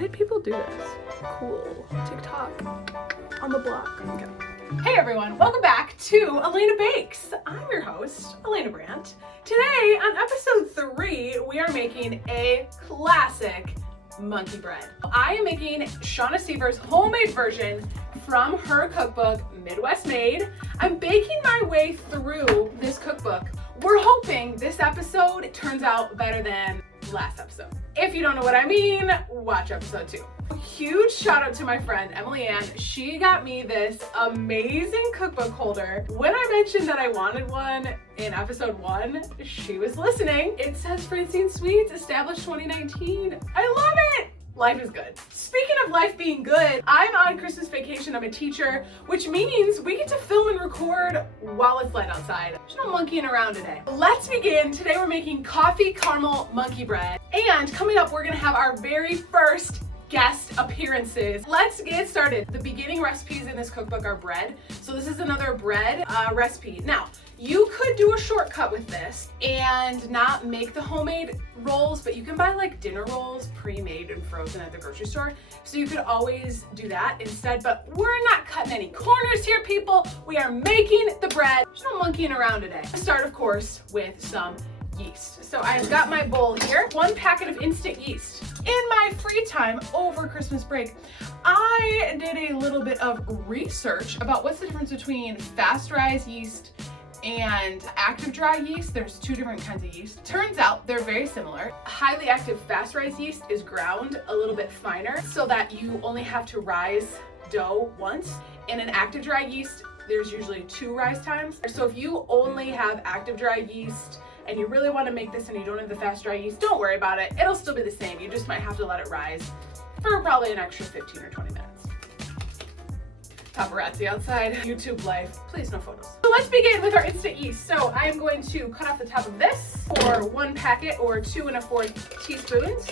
did people do this? Cool. TikTok on the block. Okay. Hey everyone, welcome back to Alayna Bakes. I'm your host, Alayna Brandt. Today on episode 3, we are making a classic monkey bread. I am making Shauna Sever's homemade version from her cookbook, Midwest Made. I'm baking my way through this cookbook. We're hoping this episode turns out better than last episode. If you don't know what I mean, watch episode 2. Huge shout out to my friend Emily Ann. She got me this amazing cookbook holder. When I mentioned that I wanted one in episode 1, she was listening. It says Francine Sweets, established 2019. I love it! Life is good. Speaking of life being good, I'm on Christmas vacation. I'm a teacher, which means we get to film and record while it's light outside. There's no monkeying around today. Let's begin. Today we're making coffee caramel monkey bread. And coming up, we're gonna have our very first guest appearances. Let's get started. The beginning recipes in this cookbook are bread. So this is another bread recipe. Now, you could do a shortcut with this and not make the homemade rolls, but you can buy like dinner rolls pre-made and frozen at the grocery store. So you could always do that instead, but we're not cutting any corners here, people. We are making the bread. There's no monkeying around today. Let's start, of course, with some yeast. So I've got my bowl here, 1 packet of instant yeast. In my free time over Christmas break, I did a little bit of research about what's the difference between fast rise yeast and active dry yeast. There's 2 different kinds of yeast. Turns out they're very similar. Highly active fast rise yeast is ground a little bit finer so that you only have to rise dough once. In an active dry yeast, there's usually 2 rise times. So if you only have active dry yeast and you really want to make this and you don't have the fast dry yeast, don't worry about it. It'll still be the same. You just might have to let it rise for probably an extra 15 or 20 minutes. Paparazzi outside, YouTube life, please no photos. So let's begin with our instant yeast. So I am going to cut off the top of this for 1 packet or 2 1/4 teaspoons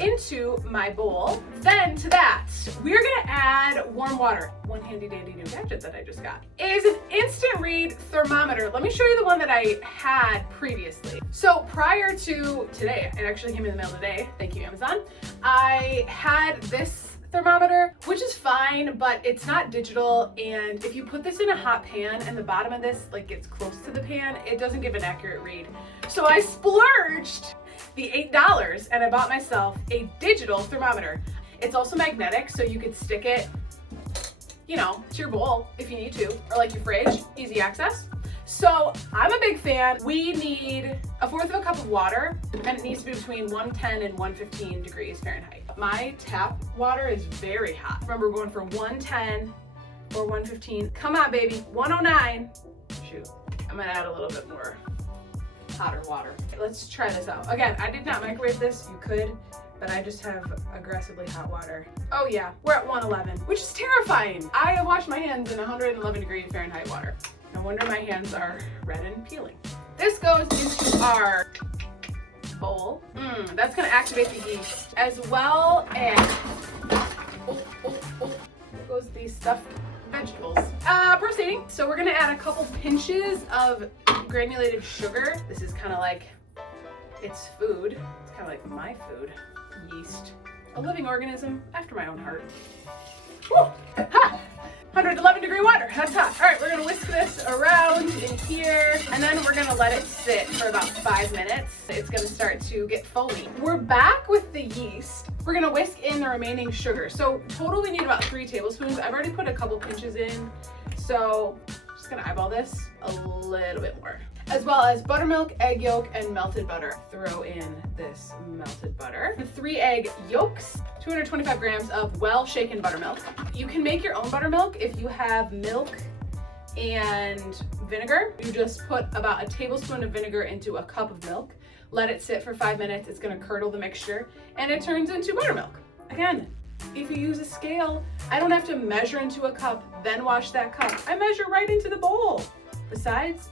into my bowl. Then to that, we're gonna add warm water. One handy dandy new gadget that I just got is an instant read thermometer. Let me show you the one that I had previously. So prior to today, it actually came in the mail today, thank you Amazon, I had this thermometer, which is fine, but it's not digital, and if you put this in a hot pan and the bottom of this like gets close to the pan, it doesn't give an accurate read. So I splurged the $8 and I bought myself a digital thermometer. It's also magnetic, so you could stick it, you know, to your bowl if you need to, or like your fridge, easy access. So I'm a big fan. We need 1/4 cup of water, and it needs to be between 110 and 115 degrees Fahrenheit. My tap water is very hot. Remember, we're going for 110 or 115. Come on, baby, 109. Shoot, I'm gonna add a little bit more hotter water. Let's try this out. Again, I did not microwave this. You could, but I just have aggressively hot water. Oh yeah, we're at 111, which is terrifying. I have washed my hands in 111 degree Fahrenheit water. No wonder my hands are red and peeling. This goes into our bowl. That's gonna activate the yeast, as well as, there goes these stuffed vegetables. Proceeding. So we're gonna add a couple pinches of granulated sugar. This is kind of like, it's food. It's kind of like my food. Yeast. A living organism after my own heart. Woo! Ha! 111 degree water, that's hot. All right, we're gonna whisk this around in here, and then we're gonna let it sit for about 5 minutes. It's gonna start to get foamy. We're back with the yeast. We're gonna whisk in the remaining sugar. So total we need about 3 tablespoons. I've already put a couple pinches in, so just gonna eyeball this a little bit more. As well as buttermilk, egg yolk, and melted butter. Throw in this melted butter. 3 egg yolks, 225 grams of well-shaken buttermilk. You can make your own buttermilk if you have milk and vinegar. You just put about a tablespoon of vinegar into a cup of milk. Let it sit for 5 minutes. It's gonna curdle the mixture, and it turns into buttermilk. Again, if you use a scale, I don't have to measure into a cup, then wash that cup. I measure right into the bowl. Besides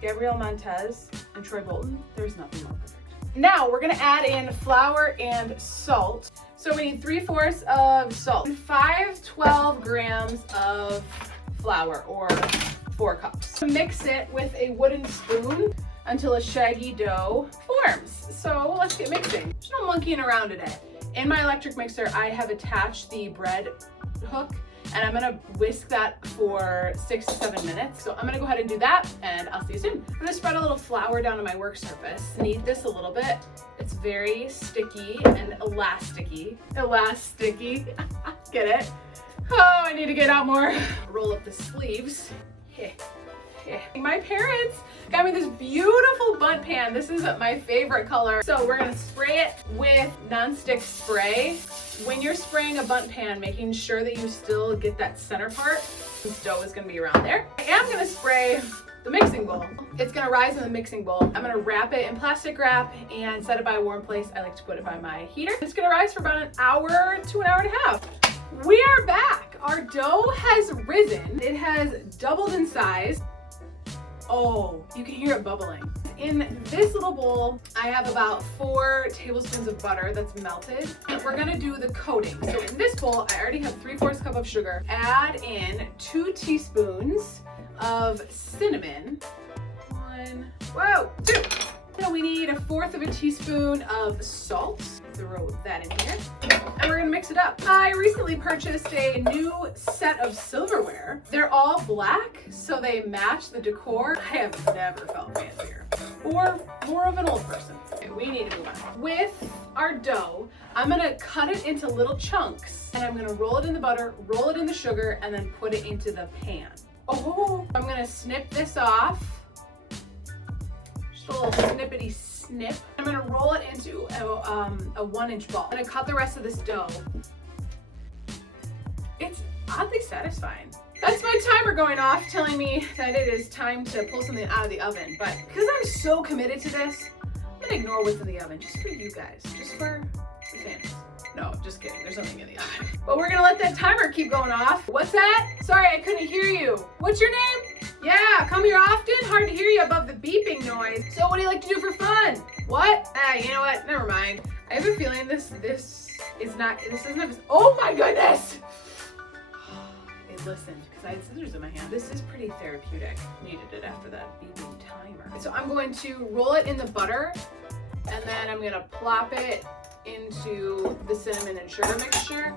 Gabrielle Montez and Troy Bolton, there's nothing more perfect. Now we're gonna add in flour and salt. So we need 3/4 of salt, 512 grams of flour, or 4 cups. Mix it with a wooden spoon until a shaggy dough forms. So let's get mixing. There's no monkeying around today. In my electric mixer, I have attached the bread hook, and I'm gonna whisk that for 6 to 7 minutes. So I'm gonna go ahead and do that, and I'll see you soon. I'm gonna spread a little flour down on my work surface. Knead this a little bit. It's very sticky and elasticy. Get it? Oh, I need to get out more. Roll up the sleeves. My parents got me this beautiful bundt pan. This is my favorite color. So we're gonna spray it with nonstick spray. When you're spraying a bundt pan, making sure that you still get that center part. The dough is gonna be around there. I am gonna spray the mixing bowl. It's gonna rise in the mixing bowl. I'm gonna wrap it in plastic wrap and set it by a warm place. I like to put it by my heater. It's gonna rise for about an hour to an hour and a half. We are back. Our dough has risen. It has doubled in size. Oh, you can hear it bubbling. In this little bowl, I have about 4 tablespoons of butter that's melted. And we're gonna do the coating. So in this bowl, I already have 3/4 cup of sugar. Add in 2 teaspoons of cinnamon. 2. So we need 1/4 of a teaspoon of salt. Throw that in here. And we're gonna mix it up. I recently purchased a new set of silverware. They're all black, so they match the decor. I have never felt fancier or more of an old person. Okay, we need to move on. With our dough, I'm gonna cut it into little chunks, and I'm gonna roll it in the butter, roll it in the sugar, and then put it into the pan. Oh, I'm gonna snip this off. Just a little snippety snip. I'm gonna roll it into a 1-inch ball. I'm gonna cut the rest of this dough. It's oddly satisfying. That's my timer going off, telling me that it is time to pull something out of the oven. But because I'm so committed to this, I'm gonna ignore what's in the oven, just for you guys, just for the fans. No, just kidding, there's nothing in the oven. But we're gonna let that timer keep going off. What's that? Sorry, I couldn't hear you. What's your name? Yeah, come here often? Hard to hear you above the beeping noise. So what do you like to do for fun? What? You know what? Never mind. I have a feeling this doesn't have, oh my goodness! It listened, because I had scissors in my hand. This is pretty therapeutic. Needed it after that beeping timer. So I'm going to roll it in the butter, and then I'm gonna plop it into the cinnamon and sugar mixture.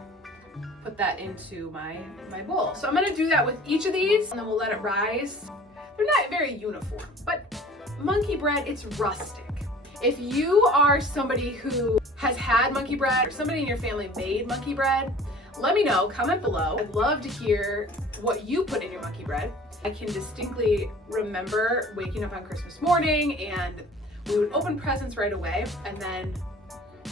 Put that into my bowl. So I'm gonna do that with each of these, and then we'll let it rise. They're not very uniform, but monkey bread, it's rustic. If you are somebody who has had monkey bread, or somebody in your family made monkey bread, let me know, comment below. I'd love to hear what you put in your monkey bread. I can distinctly remember waking up on Christmas morning, and we would open presents right away, and then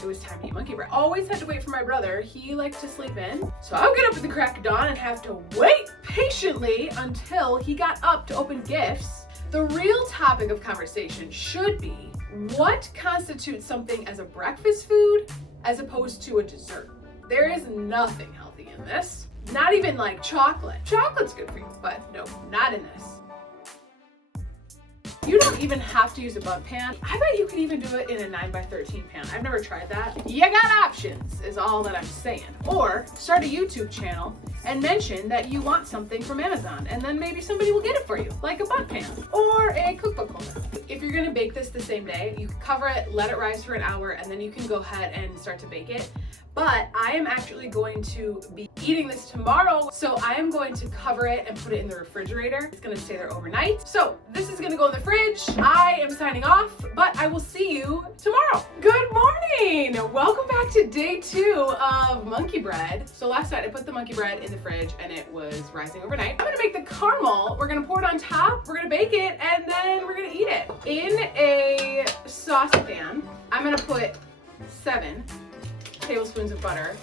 it was time to eat monkey bread. Always had to wait for my brother. He liked to sleep in. So I would get up at the crack of dawn and have to wait patiently until he got up to open gifts. The real topic of conversation should be, what constitutes something as a breakfast food as opposed to a dessert? There is nothing healthy in this. Not even like chocolate. Chocolate's good for you, but no, not in this. You don't even have to use a bundt pan. I bet you could even do it in a 9x13 pan. I've never tried that. You got options, is all that I'm saying. Or start a YouTube channel and mention that you want something from Amazon, and then maybe somebody will get it for you, like a bundt pan or a cookbook holder. If you're gonna bake this the same day, you can cover it, let it rise for an hour, and then you can go ahead and start to bake it. But I am actually going to be eating this tomorrow, so I am going to cover it and put it in the refrigerator. It's gonna stay there overnight. So this is gonna go in the fridge. I am signing off, but I will see you tomorrow. Good morning! Welcome back to day 2 of monkey bread. So last night I put the monkey bread in the fridge and it was rising overnight. I'm gonna make the caramel. We're gonna pour it on top, we're gonna bake it, and then we're gonna eat it. In a saucepan, I'm gonna put 7 tablespoons of butter.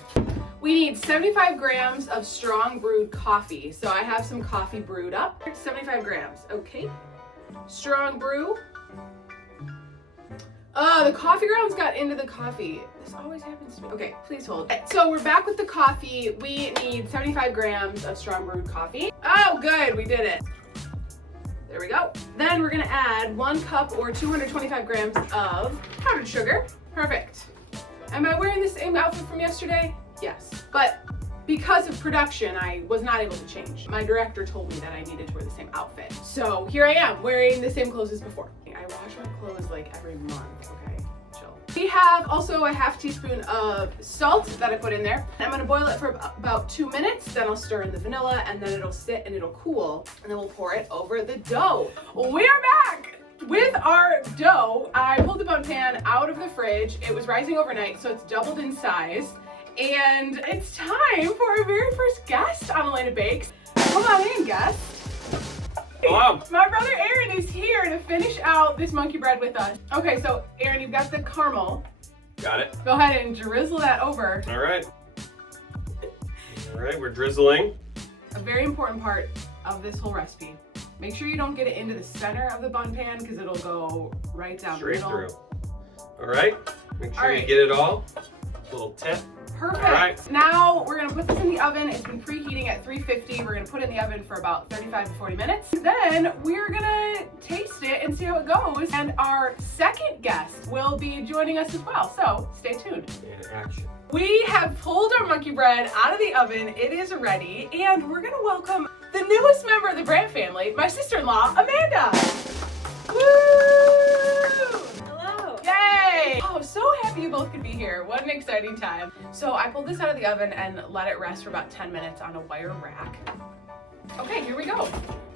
We need 75 grams of strong brewed coffee. So I have some coffee brewed up. 75 grams, okay. Strong brew. Oh, the coffee grounds got into the coffee. This always happens to me. Okay, please hold. Okay, so we're back with the coffee. We need 75 grams of strong brewed coffee. Oh, good, we did it. There we go. Then we're gonna add 1 cup or 225 grams of powdered sugar. Perfect. Am I wearing the same outfit from yesterday? Yes. But because of production, I was not able to change. My director told me that I needed to wear the same outfit. So here I am, wearing the same clothes as before. I wash my clothes like every month, okay? Chill. We have also a half teaspoon of salt that I put in there. I'm gonna boil it for about 2 minutes, then I'll stir in the vanilla, and then it'll sit and it'll cool, and then we'll pour it over the dough. We are back with our dough. I pulled the bun pan out of the fridge. It was rising overnight, so it's doubled in size. And it's time for our very first guest on Alayna Bakes. Come on in, guest. Hello. My brother Aaron is here to finish out this monkey bread with us. Okay, so Aaron, you've got the caramel. Got it. Go ahead and drizzle that over. All right. All right, we're drizzling. A very important part of this whole recipe. Make sure you don't get it into the center of the bun pan because it'll go right down Straight the middle. through. All right. Make sure All you right. get it all. Little tip. Perfect. All right. Now we're gonna put this in the oven. It's been preheating at 350. We're gonna put it in the oven for about 35 to 40 minutes. Then we're gonna taste it and see how it goes. And our second guest will be joining us as well. So stay tuned. And action. We have pulled our monkey bread out of the oven. It is ready. And we're gonna welcome the newest member of the Brandt family, my sister-in-law, Amanda. Woo! Hello. Yay! Oh, so happy you both could be here. What an exciting time. So I pulled this out of the oven and let it rest for about 10 minutes on a wire rack. Okay, here we go.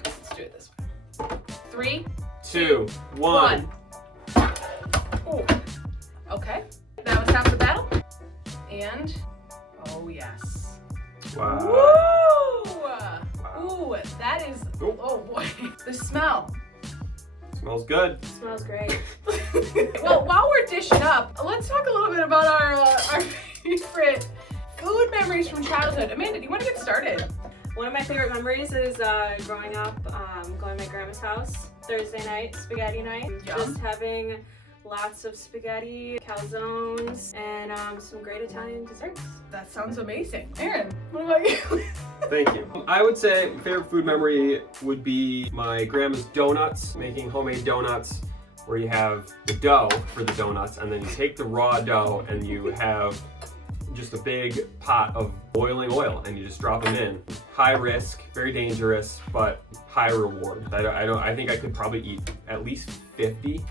Let's do it this way. 3, 2, 1. Oh. Okay, that was half the battle. And, oh yes. Wow. Woo! Ooh, that is, Ooh. oh boy. The smell. Smells good. Smells great. Well, while we're dishing up, let's talk a little bit about our favorite food memories from childhood. Amanda, do you want to get started? One of my favorite memories is growing up, going to my grandma's house, Thursday night, spaghetti night. Yum. Just having lots of spaghetti, calzones, and some great Italian desserts. That sounds amazing. Aaron, what about you? Thank you. I would say favorite food memory would be my grandma's donuts, making homemade donuts where you have the dough for the donuts and then you take the raw dough and you have just a big pot of boiling oil and you just drop them in. High risk, very dangerous, but high reward. I think I could probably eat at least 50.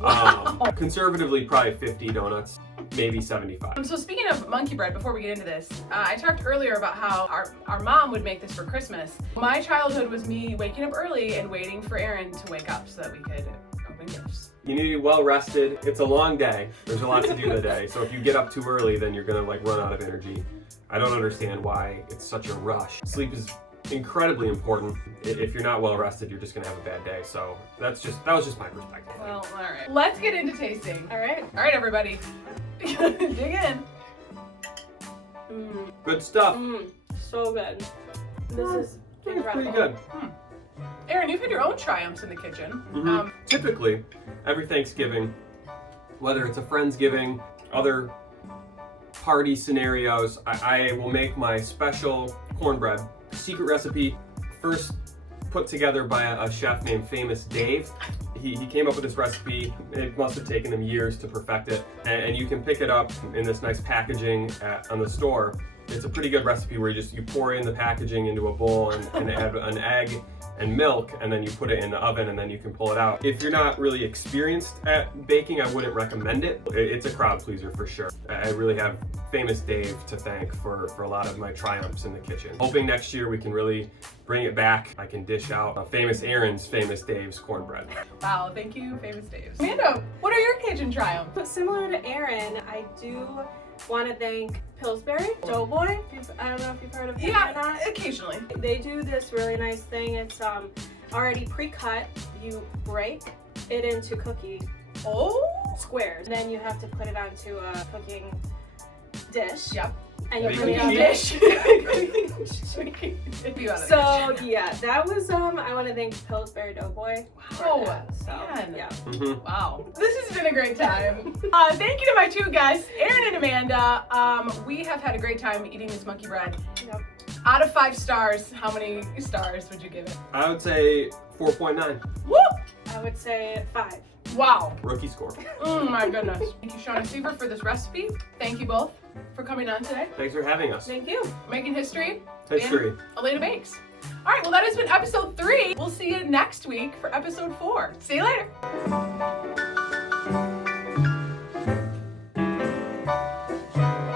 Wow. Conservatively, probably 50 donuts, maybe 75. So speaking of monkey bread, before we get into this, I talked earlier about how our mom would make this for Christmas. My childhood was me waking up early and waiting for Aaron to wake up so that we could open gifts. You need to be well rested. It's a long day. There's a lot to do today. So if you get up too early, then you're gonna run out of energy. I don't understand why it's such a rush. Sleep is incredibly important. If you're not well rested, you're just gonna have a bad day. So that was just my perspective. Well, all right. Let's get into tasting. All right. All right, everybody. Dig in. Good stuff. So good. This is It's incredible. pretty good. Aaron, you've had your own triumphs in the kitchen. Mhm. Typically, every Thanksgiving, whether it's a Friendsgiving, other party scenarios, I will make my special cornbread. Secret recipe, first put together by a chef named Famous Dave. He came up with this recipe. It must have taken him years to perfect it. And you can pick it up in this nice packaging on the store. It's a pretty good recipe where you pour in the packaging into a bowl and add an egg and milk, and then you put it in the oven and then you can pull it out. If you're not really experienced at baking, I wouldn't recommend it. It's a crowd pleaser for sure. I really have Famous Dave to thank for a lot of my triumphs in the kitchen. Hoping next year we can really bring it back. I can dish out Famous Aaron's Famous Dave's cornbread. Wow, thank you, Famous Dave's. Amanda, what are your kitchen triumphs? But similar to Aaron, I do want to thank Pillsbury Doughboy. I don't know if you've heard of him or not. Occasionally. They do this really nice thing. It's already pre-cut. You break it into cookie squares. Then you have to put it onto a cooking dish. Yep. And you put Baking it on dish. So yeah, that was I want to thank Pillsbury Doughboy. Wow, for that. So, man. yeah. Wow. This has been a great time. Thank you to my two guests, Aaron and Amanda. We have had a great time eating this monkey bread. Yep. Out of 5 stars, how many stars would you give it? I would say 4.9. Woo! I would say 5. Wow. Rookie score. Oh my goodness. Thank you, Shauna Sever, for this recipe. Thank you both for coming on today. Thanks for having us. Thank you. Making history. History. And Alayna Bakes. All right, well, that has been episode 3. We'll see you next week for episode 4. See you later.